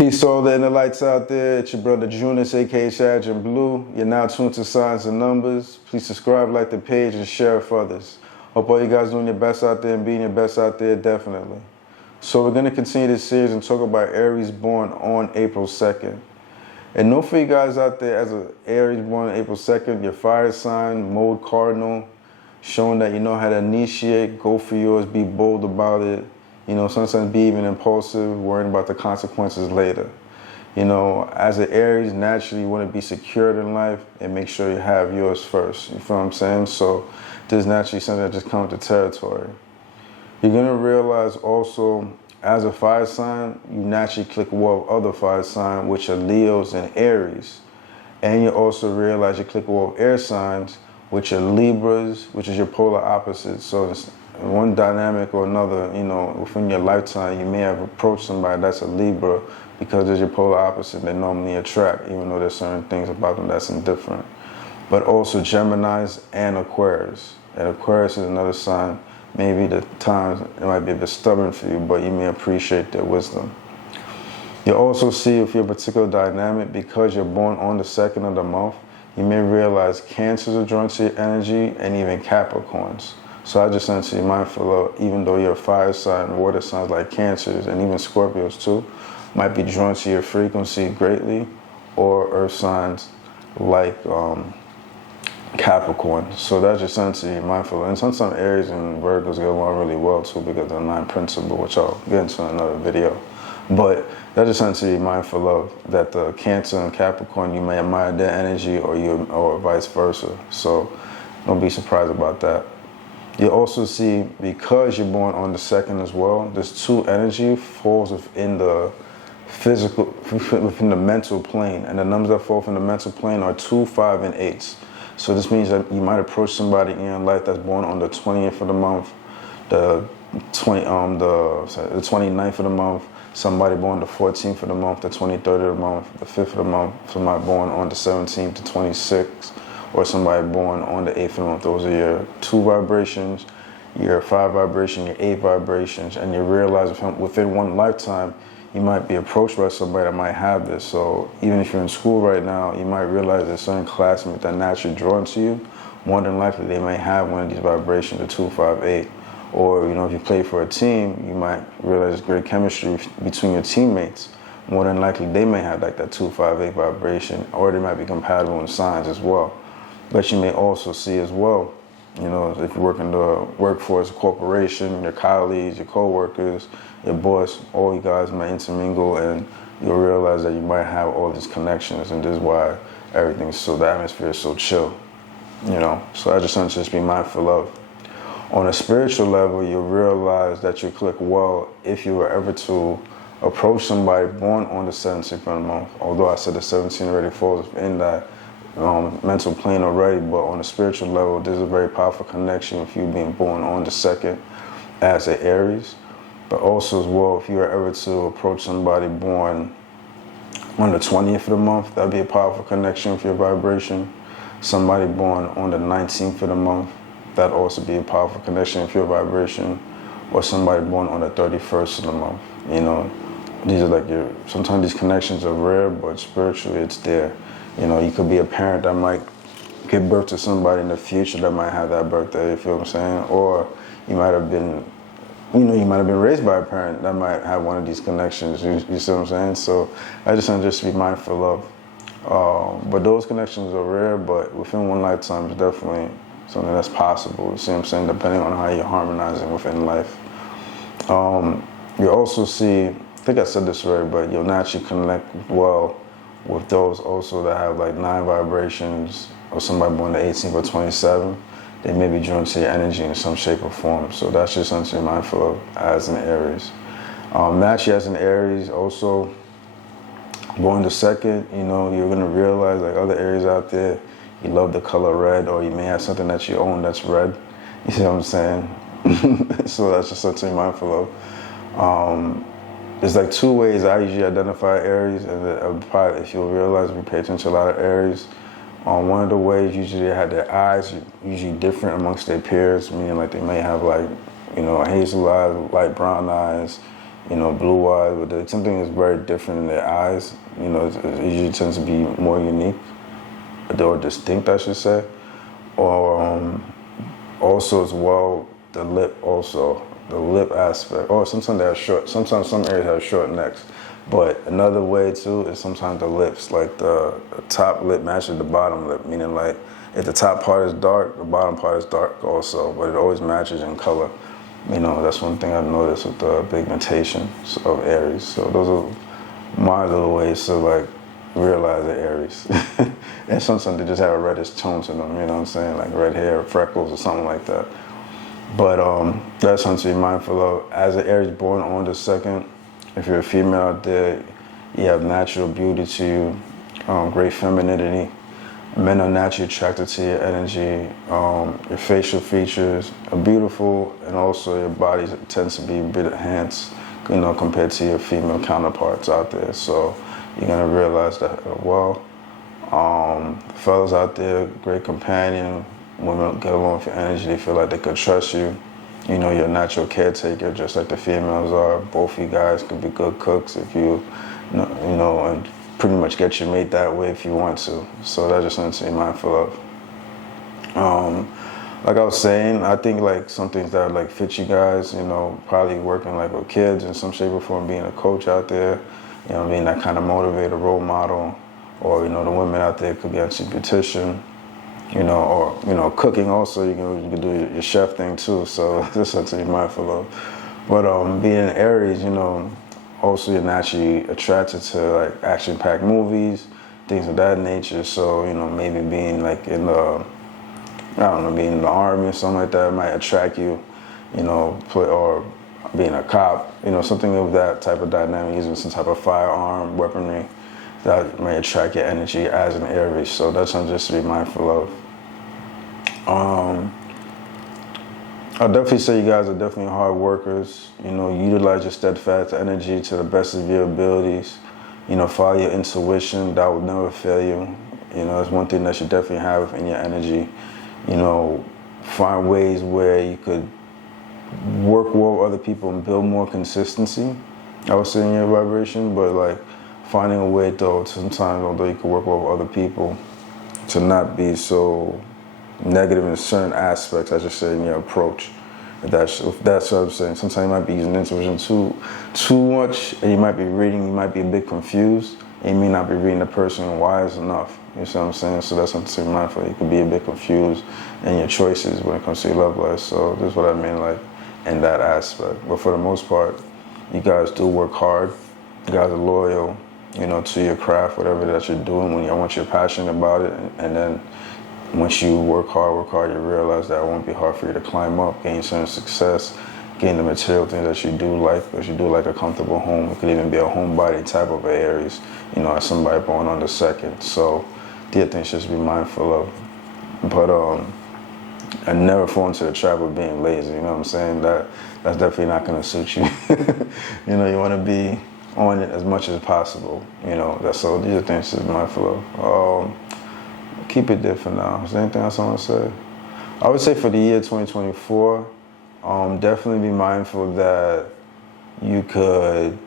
Peace to all the inner lights out there. It's your brother Junus, aka Sergeant Blue. You're now tuned to Signs and Numbers. Please subscribe, like the page, and share it for others. Hope all you guys doing your best out there and being your best out there, definitely. So we're going to continue this series and talk about Aries born on April 2nd. And know for you guys out there, as an Aries born on April 2nd, your fire sign, mode cardinal, showing that you know how to initiate, go for yours, be bold about it. You know, sometimes be even impulsive, worrying about the consequences later. You know, as an Aries, naturally you want to be secured in life and make sure you have yours first. You feel what I'm saying? So this is naturally something that just comes with the territory. You're going to realize also, as a fire sign, you naturally click well with other fire signs, which are Leos and Aries. And you also realize you click well with air signs, which are Libras, which is your polar opposite. So it's one dynamic or another, you know, within your lifetime, you may have approached somebody that's a Libra because there's your polar opposite they normally attract, even though there's certain things about them that's indifferent. But also Geminis and Aquarius. And Aquarius is another sign. Maybe the times it might be a bit stubborn for you, but you may appreciate their wisdom. You also see if you're a particular dynamic, because you're born on the 2nd of the month, you may realize Cancers are drawn to your energy and even Capricorns. So I just want to be mindful of, even though you're a fire sign, water signs like Cancers and even Scorpios too, might be drawn to your frequency greatly, or earth signs like Capricorn. So that's just something to be mindful of. And sometimes Aries and Virgos get along really well too because of the 9 principle, which I'll get into in another video. But that's just something to be mindful of, that the Cancer and Capricorn, you may admire their energy or vice versa. So don't be surprised about that. You also see, because you're born on the 2nd as well, this 2 energy falls within the physical, within the mental plane. And the numbers that fall within the mental plane are 2, 5, and 8. So this means that you might approach somebody in your life that's born on the 20th of the month, the 29th of the month, somebody born the 14th of the month, the 23rd of the month, the 5th of the month, somebody born on the 17th to 26th, or somebody born on the 8th of the month. Those are your 2 vibrations, your 5 vibrations, your 8 vibrations, and you realize within one lifetime, you might be approached by somebody that might have this. So even if you're in school right now, you might realize there's certain classmates that are naturally drawn to you. More than likely, they may have one of these vibrations, the 2, 5, 8. Or, you know, if you play for a team, you might realize there's great chemistry between your teammates. More than likely, they may have like that 2, 5, 8 vibration, or they might be compatible in signs as well. But you may also see as well, you know, if you work in the workforce, a corporation, your colleagues, your co-workers, your boss, all you guys might intermingle, and you'll realize that you might have all these connections, and this is why everything's so, the atmosphere is so chill, you know. So I just want to just be mindful of. On a spiritual level, you'll realize that you click well if you were ever to approach somebody born on the 17th of the month. Although I said the 17 already falls in that mental plane already, but on a spiritual level, there's a very powerful connection with you being born on the 2nd as an Aries. But also as well, if you were ever to approach somebody born on the 20th of the month, that'd be a powerful connection with your vibration. Somebody born on the 19th of the month, that'd also be a powerful connection with your vibration. Or somebody born on the 31st of the month. You know, these are like sometimes these connections are rare, but spiritually it's there. You know, you could be a parent that might give birth to somebody in the future that might have that birthday, you feel what I'm saying? Or you might have been, you know, you might have been raised by a parent that might have one of these connections, you see what I'm saying? So I just want to be mindful of. But those connections are rare, but within one lifetime, it's definitely something that's possible, you see what I'm saying, depending on how you're harmonizing within life. You also see, I think I said this already, but you'll naturally connect well with those also that have like 9 vibrations, or somebody born the 18th or 27th. They may be drawn to your energy in some shape or form. So that's just something to be mindful of as an Aries. Naturally, as an Aries, also born the 2nd, you know, you're gonna realize, like other Aries out there, you love the color red, or you may have something that you own that's red. You see what I'm saying? So that's just something to be mindful of. There's like 2 ways I usually identify Aries, and probably, if you'll realize, if you pay attention to a lot of Aries, one of the ways usually they have their eyes usually different amongst their peers, meaning like they may have like, you know, hazel eyes, light brown eyes, blue eyes, but something that's very different in their eyes. It usually tends to be more unique, or distinct, I should say. Or also as well, the lip aspect. Or sometimes they have short. Sometimes some areas have short necks. But another way too is sometimes the lips, like the top lip matches the bottom lip, meaning like if the top part is dark, the bottom part is dark also, but it always matches in color. That's one thing I've noticed with the pigmentation of Aries. So those are my little ways to like realize the Aries. And sometimes they just have a reddish tone to them, you know what I'm saying? Like red hair, freckles, or something like that. But that's something to be mindful of. As an Aries born on the 2nd, if you're a female out there, you have natural beauty to you, great femininity. Men are naturally attracted to your energy. Your facial features are beautiful, and also your body tends to be a bit enhanced, compared to your female counterparts out there. So you're gonna realize that, fellas out there, great companion. Women get along with your energy. They feel like they could trust you. You're a natural caretaker, just like the females are. Both of you guys could be good cooks if and pretty much get your mate that way if you want to. So that's just something to be mindful of. Like I was saying, I think like some things that like fit you guys, probably working like with kids in some shape or form, being a coach out there, being that kind of motivator, role model, or the women out there could be actually beautician, or cooking also. You can do your chef thing too. So that's something to be mindful of. But being an Aries, also you're naturally attracted to like action-packed movies, things of that nature. So maybe being like being in the army or something like that might attract you, or being a cop, something of that type of dynamic, using some type of firearm, weaponry, that may attract your energy as an Aries. So that's something just to be mindful of. I'll definitely say you guys are definitely hard workers. Utilize your steadfast energy to the best of your abilities. Follow your intuition. That will never fail you. It's one thing that you definitely have in your energy. Find ways where you could work well with other people and build more consistency, I would say, in your vibration. But like finding a way though, sometimes although you can work well with other people, to not be so negative in certain aspects, I just say, in your approach. If that's what I'm saying. Sometimes you might be using intuition too much, and you might be a bit confused, and you may not be reading the person wise enough. You see what I'm saying? So that's something to be mindful. You could be a bit confused in your choices when it comes to your love life. So this is what I mean, like, in that aspect. But for the most part, you guys do work hard. You guys are loyal, to your craft, whatever that you're doing. Once you're passionate about it, and then once you work hard, you realize that it won't be hard for you to climb up, gain certain success, gain the material things that you do like, because you do like a comfortable home. It could even be a homebody type of Aries, as somebody born on the 2nd. So the other things just be mindful of. But and never fall into the trap of being lazy, you know what I'm saying? That's definitely not gonna suit you. You wanna be on it as much as possible, so these are things to be mindful of. Keep it different now. Is there anything else I want to say? I would say for the year 2024, definitely be mindful that you could.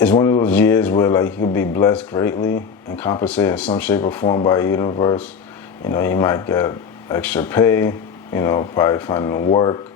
It's one of those years where like you could be blessed greatly and compensated in some shape or form by the universe. You might get extra pay. Probably finding work,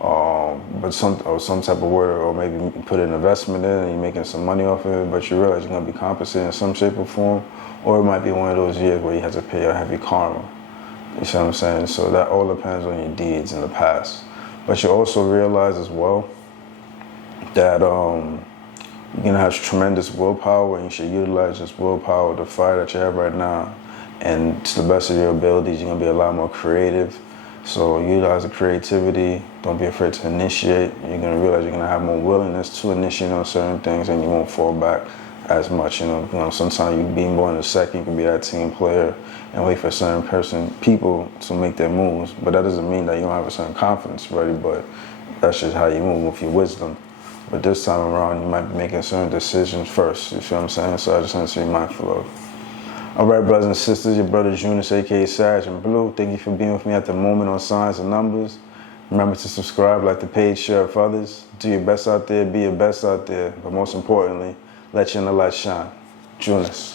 but some type of work, or maybe you put an investment in and you're making some money off of it. But you realize you're gonna be compensated in some shape or form. Or it might be one of those years where you have to pay a heavy karma. You see what I'm saying? So that all depends on your deeds in the past. But you also realize as well that you're gonna have tremendous willpower, and you should utilize this willpower, the fire that you have right now, and to the best of your abilities, you're gonna be a lot more creative. So utilize the creativity. Don't be afraid to initiate. You're gonna realize you're gonna have more willingness to initiate on certain things, and you won't fall back as much. Sometimes you being born in a 2nd, you can be that team player and wait for certain people to make their moves. But that doesn't mean that you don't have a certain confidence ready, but that's just how you move with your wisdom. But this time around, you might be making certain decisions first. You see what I'm saying? So I just want to be mindful of. All right, brothers and sisters, your brother Jonas, aka Sag and Blue. Thank you for being with me at the moment on Signs and Numbers. Remember to subscribe, like the page, share it with others. Do your best out there, be your best out there. But most importantly, let your inner light shine. Jonas.